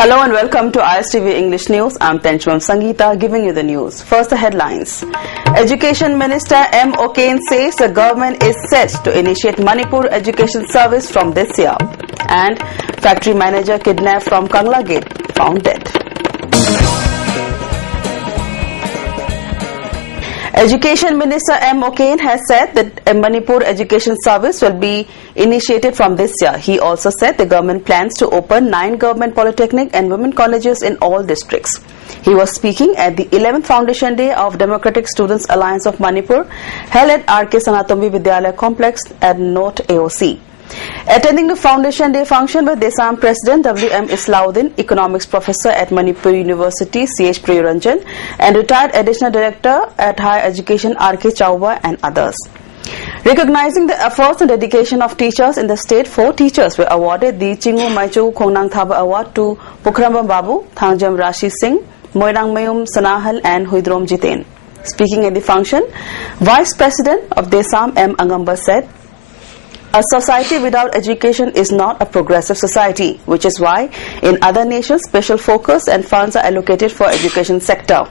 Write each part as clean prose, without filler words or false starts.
Hello and welcome to ISTV English News. I'm Tenchwam Sangeeta giving you the news. First, the headlines. Education Minister M. O'Kane says the government is set to initiate Manipur Education Service from this year. And factory manager kidnapped from Kangla Gate found dead. Education Minister M. O'Kane has said that a Manipur Education Service will be initiated from this year. He also said the government plans to open 9 government polytechnic and women colleges in all districts. He was speaking at the 11th Foundation Day of Democratic Students Alliance of Manipur, held at R.K. Sanatombi Vidyalaya Complex at North AOC. Attending the Foundation Day function were Desam President W.M. Islauddin, Economics Professor at Manipur University C.H. Priyaranjan, and retired Additional Director at Higher Education R.K. Chauba and others. Recognizing the efforts and dedication of teachers in the state, 4 teachers were awarded the Chingu Maichu Khongnang Thaba Award to Pukhrambam Babu, Thangjam Rashi Singh, Moirang Mayum Sanahal and Huidrom Jiten. Speaking at the function, Vice President of Desam M. Angamba said, "A society without education is not a progressive society, which is why in other nations special focus and funds are allocated for education sector.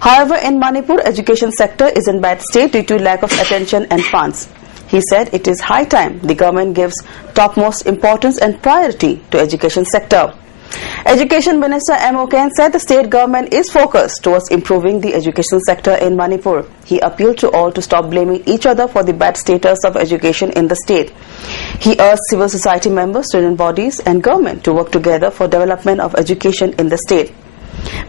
However, in Manipur, education sector is in bad state due to lack of attention and funds." He said it is high time the government gives topmost importance and priority to education sector. Education Minister M. O'Kane said the state government is focused towards improving the education sector in Manipur. He appealed to all to stop blaming each other for the bad status of education in the state. He urged civil society members, student bodies and government to work together for development of education in the state.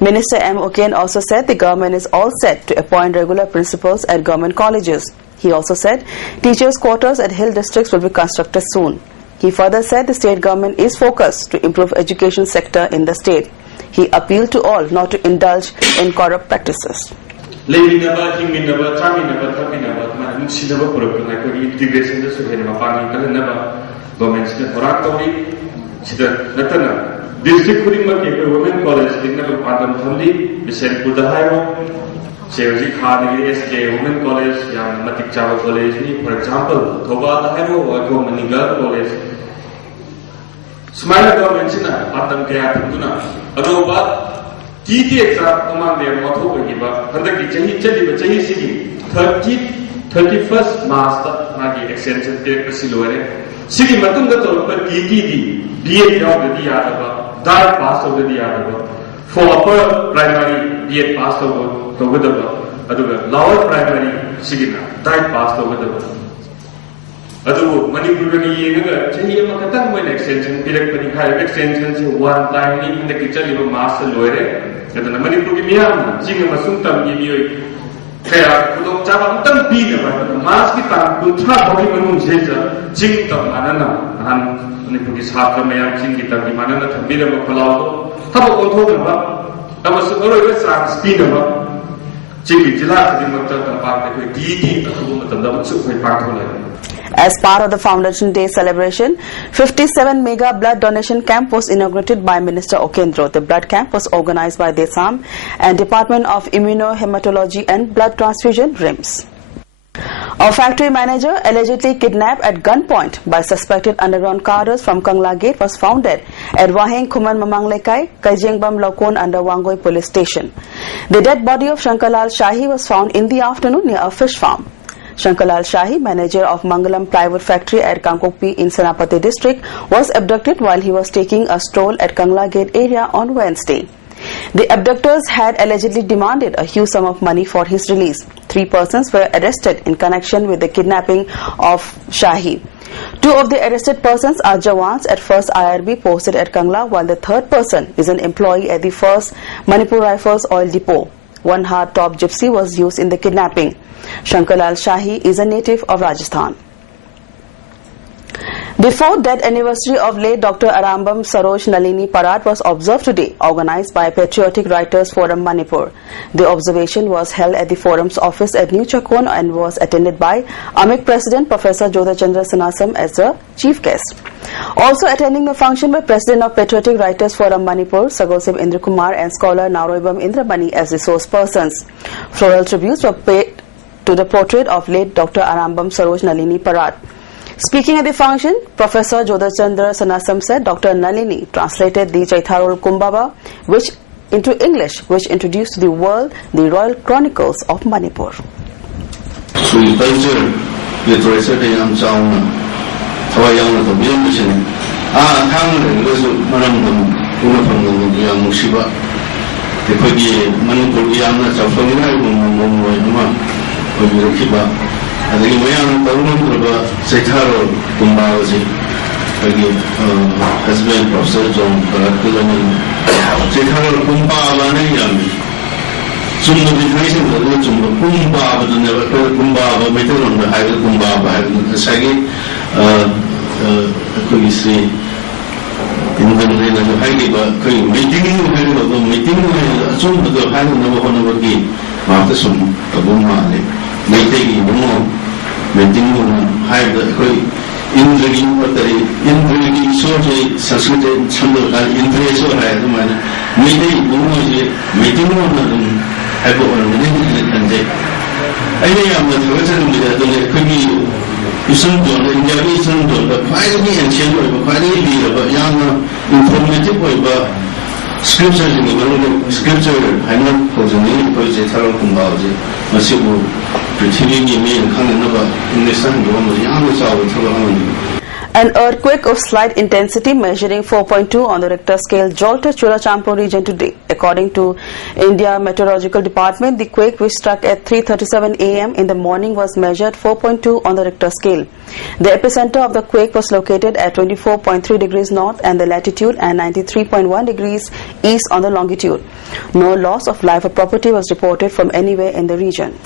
Minister M. O'Kane also said the government is all set to appoint regular principals at government colleges. He also said teachers' quarters at hill districts will be constructed soon. He further said the state government is focused to improve education sector in the state. He appealed to all not to indulge in corrupt practices. District women college women college, Matik Chava college, for example, Thoba college. Smile government Patam Kaya Tuna, Adoba, TT exam among their motto, and the 31st Master Nagi extension take Silore. Sigi Matunga Tolpa TTD, BA of the Diadaba, Dart pass over the Diadaba, for upper primary BA passed over the Widaba, lower primary Sigina, Dart passed over the Adu Manipurani Chahim when extension, Pirak higher extensions, one time in the kitchen of Master Loire, and the Manipurimiam, Jingamasumtam give you. Kaya kudok cabang tempi dapat mas kita putra bagi manusia jing tam mana na han ini pergi sahab mayam jing kita di mana na tempi dapat kalau apa kontrol dapat apa semua itu sangat speed dapat jing jelas di mana tempat itu di atau tempat supaya pakai. As part of the Foundation Day celebration, 57 mega blood donation camp was inaugurated by Minister Okendro. The blood camp was organized by Desam and Department of Immunohematology and Blood Transfusion RIMS. A factory manager allegedly kidnapped at gunpoint by suspected underground cadres from Kangla Gate was found dead at Waheng Kuman Mamanglekai, Kaijengbam Lokon under Wangoi police station. The dead body of Shankarlal Shahi was found in the afternoon near a fish farm. Shankarlal Shahi, manager of Mangalam Plywood Factory at Kangkokpi in Senapati district, was abducted while he was taking a stroll at Kangla Gate area on Wednesday. The abductors had allegedly demanded a huge sum of money for his release. 3 persons were arrested in connection with the kidnapping of Shahi. 2 of the arrested persons are Jawans at 1st IRB posted at Kangla, while the 3rd person is an employee at the 1st Manipur Rifles Oil Depot. 1 hard-top gypsy was used in the kidnapping. Shankarlal Shahi is a native of Rajasthan. The 4th death anniversary of late Dr. Arambam Saroj Nalini Parad was observed today, organized by Patriotic Writers Forum Manipur. The observation was held at the forum's office at New Chakon and was attended by AMIC President Professor Jodhachandra Sanasam as the chief guest. Also attending the function were President of Patriotic Writers Forum Manipur, Sagosib Indra Kumar, and scholar Naroibam Indramani as resource persons. Floral tributes were paid to the portrait of late Dr. Arambam Saroj Nalini Parad. Speaking at the function, Professor Jodhachandra Sanasam said Dr. Nalini translated the Chaitharol Kumbaba into English, which introduced to the world the Royal Chronicles of Manipur. Through culture, literature, and sound, Hawaiian to be mentioned. Tang was Manam, Unapam, Young Mushiba. The Kogi, Manipur, Yana, Safamina, Kiba, and the Wayan, the woman of Chaitharol Kumbazi, has been Professor John Barakulan, Chaitharol Kumbaba, some of the reasons that led to Kumba, but never heard Kumba, but on the high Kumba, Sagi, could you see in the Hagi, but meeting some of the high number one of the after some Kabuma, meeting high the injury, but the injury surgery, Sanskrit, some of the interest or high meeting one. I go on and say, I am the person that could be some India, but finally and children, finally, but young, informative, but scripture in the scripture, I know for the name for the Tarot Kumbazi, Masibu, pretending me and coming over in the sun, the young is our An earthquake of slight intensity measuring 4.2 on the Richter scale jolted Churachampur region today. According to India Meteorological Department, the quake, which struck at 3:37 a.m. in the morning, was measured 4.2 on the Richter scale. The epicenter of the quake was located at 24.3 degrees north and the latitude and 93.1 degrees east on the longitude. No loss of life or property was reported from anywhere in the region.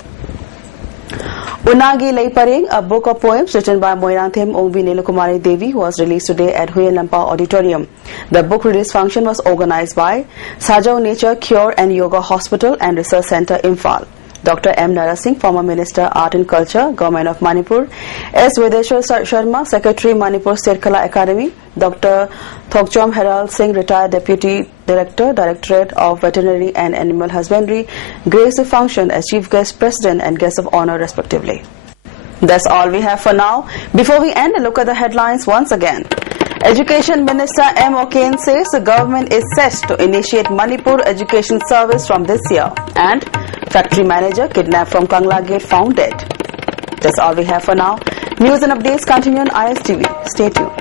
Unagi Leiparing, a book of poems written by Moiranthem Ongvi Nilukumari Devi, was released today at Huyen Lampa Auditorium. The book release function was organized by Sajau Nature Cure and Yoga Hospital and Research Center, Imphal. Dr. M. Narasingh, former Minister, Art and Culture, Government of Manipur; S. Vedeshwar Sharma, Secretary, Manipur State Kala Academy; Dr. Thokchom Heral Singh, Retired Deputy Director, Directorate of Veterinary and Animal Husbandry, graced the function as Chief Guest President and Guest of Honor respectively. That's all we have for now. Before we end, a look at the headlines once again. Education Minister M. O'Kane says the government is set to initiate Manipur Education Service from this year. And factory manager kidnapped from Kangla Gate found dead. That's all we have for now. News and updates continue on ISTV. Stay tuned.